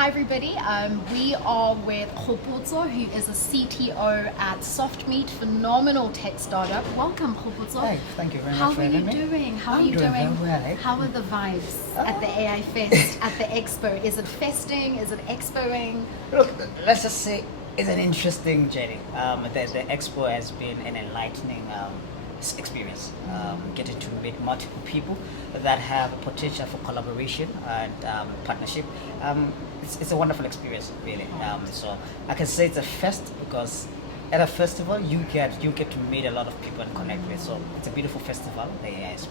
Hi everybody, we are with Khopotso, who is a CTO at Softmeet, phenomenal tech startup. Welcome Khopotso. Hey, thank you very much for having me. How are you doing? How I'm are you doing doing? very well, eh? How are the vibes at the AI Fest, at the Expo? Is it festing? Is it expoing? Look, let's just say it's an interesting journey. The Expo has been an enlightening experience, getting to meet multiple people that have potential for collaboration and partnership. It's a wonderful experience, really. So I can say it's a fest because at a festival you get to meet a lot of people and connect with. So it's a beautiful festival. The AI is.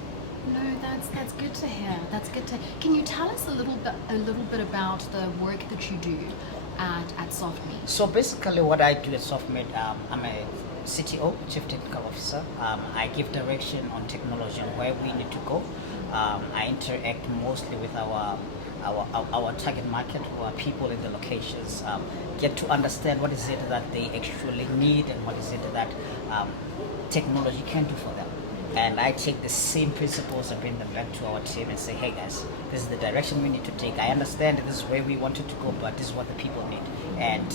No, that's good to hear. That's good to. Can you tell us a little bit about the work that you do at Softmeet? So basically, what I do at Softmeet, I'm a CTO, Chief Technical Officer. I give direction on technology and where we need to go. I interact mostly with our target market, who are people in the locations, get to understand what is it that they actually need and what is it that technology can do for them. And I take the same principles and bring them back to our team and say, hey guys, this is the direction we need to take. I understand this is where we wanted to go, but this is what the people need. And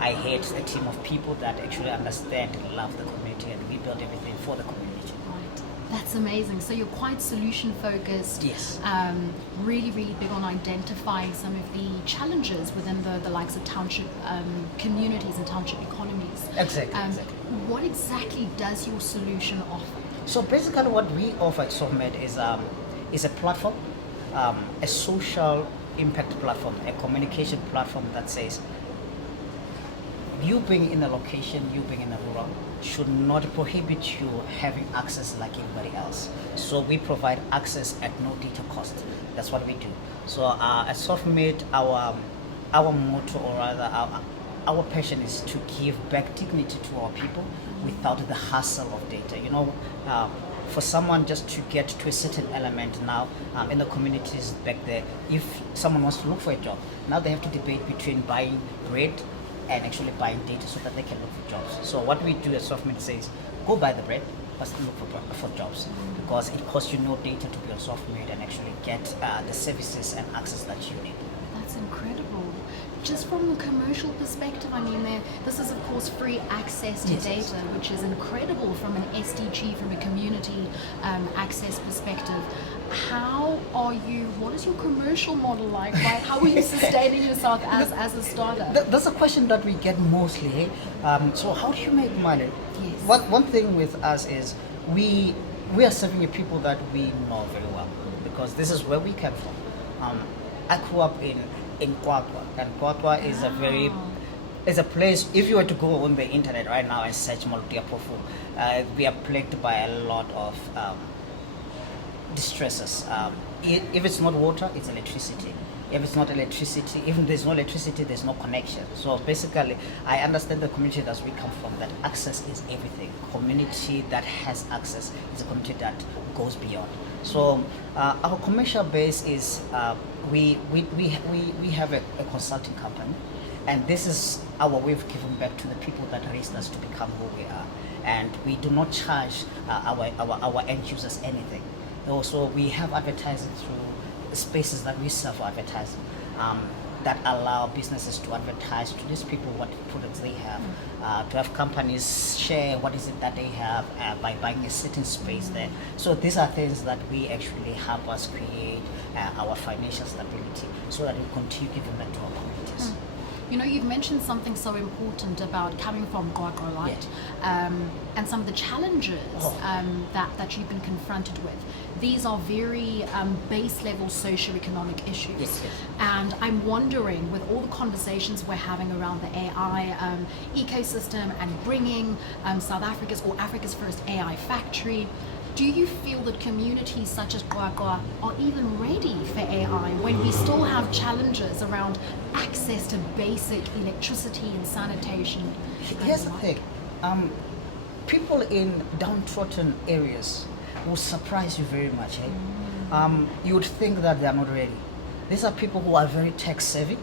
I hate a team of people that actually understand and love the community, and we build everything for the community. Right. That's amazing. So you're quite solution focused. Yes. Really big on identifying some of the challenges within the likes of township communities and township economies. Exactly. What exactly does your solution offer? So basically what we offer at Softmeet is a platform, a social impact platform, a communication platform that says you being in a location, you being in a rural, should not prohibit you having access like everybody else. So we provide access at no data cost. That's what we do. So at Softmeet, our motto, or rather our passion, is to give back dignity to our people without the hassle of data. You know, for someone just to get to a certain element now in the communities back there, if someone wants to look for a job, now they have to debate between buying bread and actually buying data so that they can look for jobs. So what we do at Softmeet says, go buy the bread, but look for jobs, because it costs you no data to be on Softmeet and actually get the services and access that you need. That's incredible. Just from the commercial perspective, I mean, this is of course free access to data, which is incredible from an SDG, from a community access perspective. What is your commercial model like? Right? How are you sustaining yourself as a startup? That's a question that we get mostly. So how do you make money? Yes. One thing with us is we are serving the people that we know very well, because this is where we came from. I grew up in Kwakwa, and Kwakwa is a place. If you were to go on the internet right now and search Malutia Profu, we are plagued by a lot of distresses. If it's not water, it's electricity. If it's not electricity, even there's no electricity, there's no connection. So basically, I understand the community that we come from, that access is everything. Community that has access is a community that goes beyond. So our commercial base is we have a consulting company, and this is our way of giving back to the people that raised us to become who we are. And we do not charge our end users anything. Also, we have advertising through spaces that we serve for advertising, that allow businesses to advertise to these people what products they have, to have companies share what is it that they have by buying a certain space there. So these are things that we actually help us create our financial stability, so that we continue giving back to our communities. You know, you've mentioned something so important about coming from Gwagwa, right? And some of the challenges that you've been confronted with. These are very base level socioeconomic issues. Yes. And I'm wondering, with all the conversations we're having around the AI ecosystem and bringing South Africa's or Africa's first AI factory, do you feel that communities such as Gwagwa are even ready for AI when we still have challenges around access to basic electricity and sanitation? Here's the thing. People in downtrodden areas will surprise you very much. You would think that they are not ready. These are people who are very tech savvy.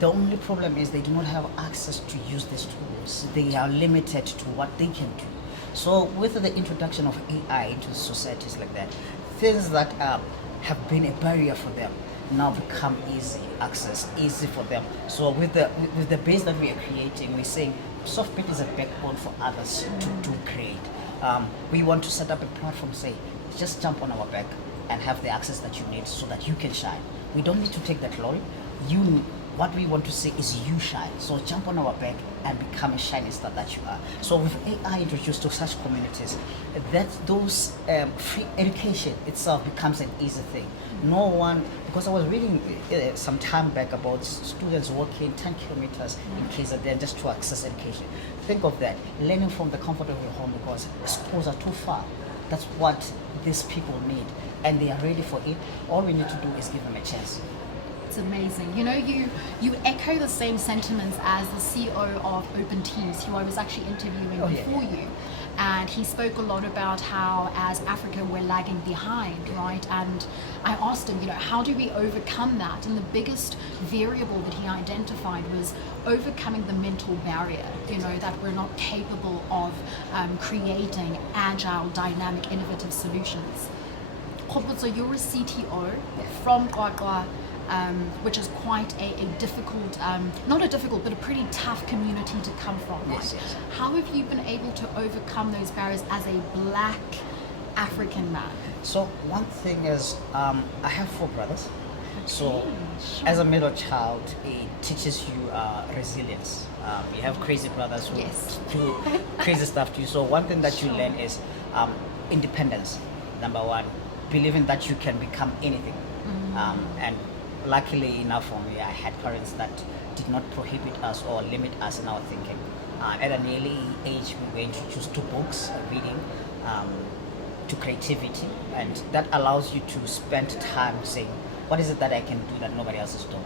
The only problem is they do not have access to use these tools. They are limited to what they can do. So with the introduction of AI into societies like that, things that have been a barrier for them, now become easy access, easy for them. So with the base that we are creating, we're saying Softmeet is a backbone for others to create. We want to set up a platform, say, just jump on our back and have the access that you need so that you can shine. We don't need to take that glory. What we want to see is you shine. So jump on our back and become a shining star that you are. So with AI introduced to such communities, that those free education itself becomes an easy thing. No one, because I was reading some time back about students walking 10 kilometers in KZN just to access education. Think of that, learning from the comfort of your home because schools are too far. That's what these people need, and they are ready for it. All we need to do is give them a chance. It's amazing. You know, you echo the same sentiments as the CEO of Open Teams, who I was actually interviewing before you. And he spoke a lot about how as Africa we're lagging behind, right? And I asked him, you know, how do we overcome that? And the biggest variable that he identified was overcoming the mental barrier, you know, that we're not capable of creating agile, dynamic, innovative solutions. Khopotso, you're a CTO from Qwaqwa, which is quite a difficult, not a difficult, but a pretty tough community to come from, right? Yes. How have you been able to overcome those barriers as a black African man? So one thing is, I have 4 brothers. So sure. as a middle child, it teaches you resilience. You have crazy brothers who do crazy stuff to you. So one thing that you learn is independence. Number 1, believing that you can become anything. And luckily enough for me, I had parents that did not prohibit us or limit us in our thinking. At an early age, we were introduced to books, reading, to creativity, and that allows you to spend time saying, what is it that I can do that nobody else is doing?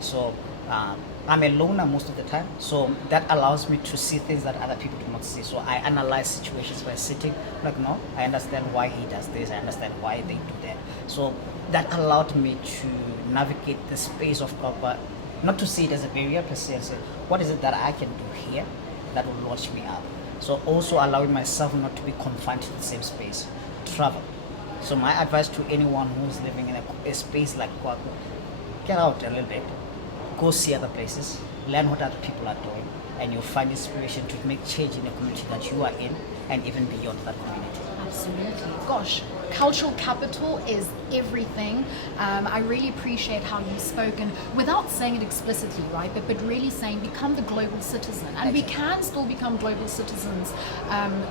So I'm a loner most of the time, so that allows me to see things that other people do not see. So I analyze situations by sitting, like, no, I understand why he does this, I understand why they do that. So that allowed me to navigate the space of Qwaqwa, not to see it as a barrier per se, and say, what is it that I can do here that will launch me up? So also allowing myself not to be confined to the same space, travel. So my advice to anyone who's living in a space like Qwaqwa, get out a little bit, go see other places, learn what other people are doing, and you'll find inspiration to make change in the community that you are in and even beyond that community. Absolutely. Gosh, cultural capital is everything. I really appreciate how you've spoken without saying it explicitly, right? But really saying become the global citizen. And we can still become global citizens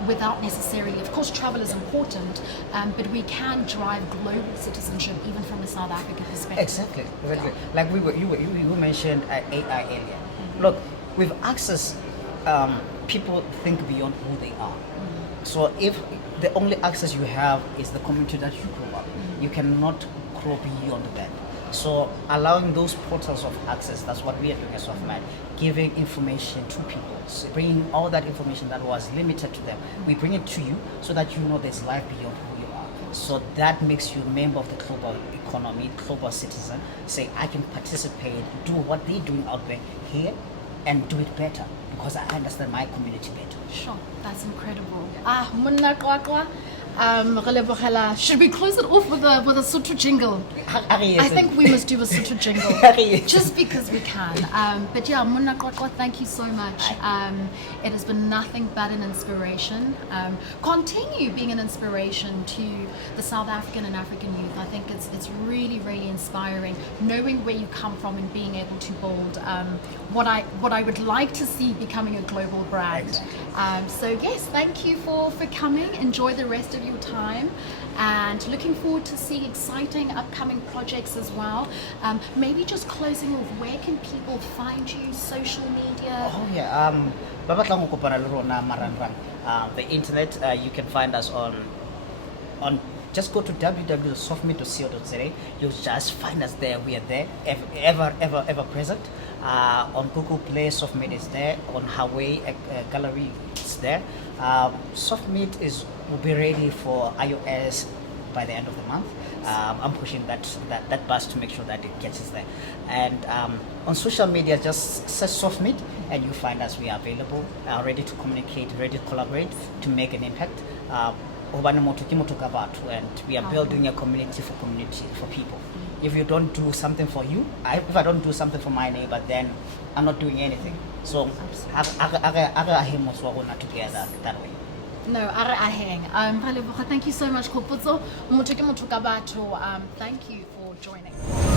without necessarily, of course, travel is important, but we can drive global citizenship even from a South African perspective. Exactly. Like you mentioned AI earlier. Look, with access, people think beyond who they are. So if the only access you have is the community that you grew up, you cannot grow beyond that. So allowing those portals of access, that's what we are doing at Softmeet, giving information to people, so bringing all that information that was limited to them, we bring it to you so that you know there's life beyond who you are. So that makes you a member of the global economy, global citizen, say I can participate, do what they're doing out there here and do it better because I understand my community better. Sure, that's incredible. Munna Qwaqwa. Should we close it off with a Sotho jingle? I think we must do a Sotho jingle just because we can. But yeah, Munna Qwaqwa, thank you so much. It has been nothing but an inspiration. Continue being an inspiration to the South African and African youth. I think it's really, really inspiring knowing where you come from and being able to build what I would like to see becoming a global brand. So yes, thank you for coming. Enjoy the rest of your time and looking forward to seeing exciting upcoming projects as well. Maybe just closing off, where can people find you, social media? Oh yeah, the internet, you can find us on just go to www.softmeet.co.za. You'll just find us there. We are there, ever present. On Google Play, Softmeet is there. On Huawei Gallery, it's there. Softmeet will be ready for iOS by the end of the month. I'm pushing that bus to make sure that it catches there. And on social media, just search Softmeet and you find us. We are available, ready to communicate, ready to collaborate, to make an impact. hobane motho ke motho ka batho, and we are building a community for people. If you don't do something for you, if I don't do something for my neighbor, then I'm not doing anything. So together that way. No, are aheng. Thank you so much, Khopotso. Motho ke motho ka batho. Thank you for joining.